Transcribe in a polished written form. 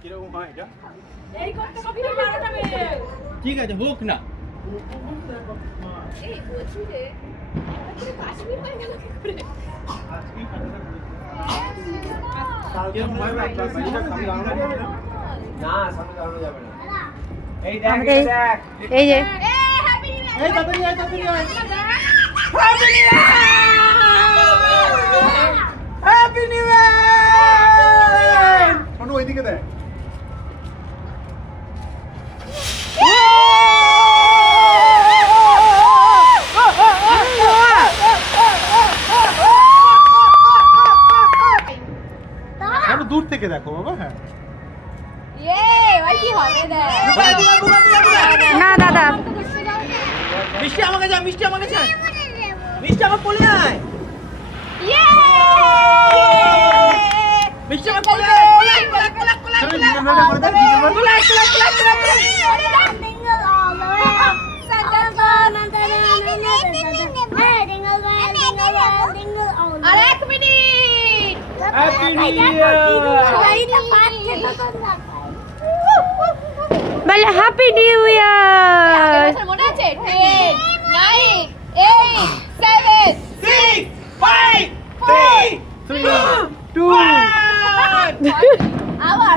কিরকম হয় এটা? এই করতে করতে 12টা বেজে ঠিক আছে হোক না। এই বলছি রে আরে কাশ্মীর হয়ে গেল কি করে কিরকম হয় আপনার বাড়িটা খালি দাঁড়ানো যাবে না? না সামনে দাঁড়ানো যাবে না। এই দেখ দেখ এই যে হ্যাপি নিউ ইয়ার এই তাড়াতাড়ি আয় তাড়াতাড়ি আয়। Happy new year. শোনো ওইদিকে দেখ। আরো দূর থেকে দেখো বাবা। হ্যাঁ ইয়ে ভাই কি হবে দেখ না দাদা মিষ্টি আমাকে যা, মিষ্টি আমাকে যা, মিষ্টি আমার কোলে আয়, ইয়ে মিষ্টি আমার কোলে আয়, কোলা কোলা কোলা চলো জিজ্ঞাসা করে দাও জিজ্ঞাসা করে আর 1 মিনিট হ্যাপি নিউ ইয়ার। বলে হ্যাপি নিউ ইয়ার। মনে আছে 10 9 8 7 6 5 4 3 2 1 আবার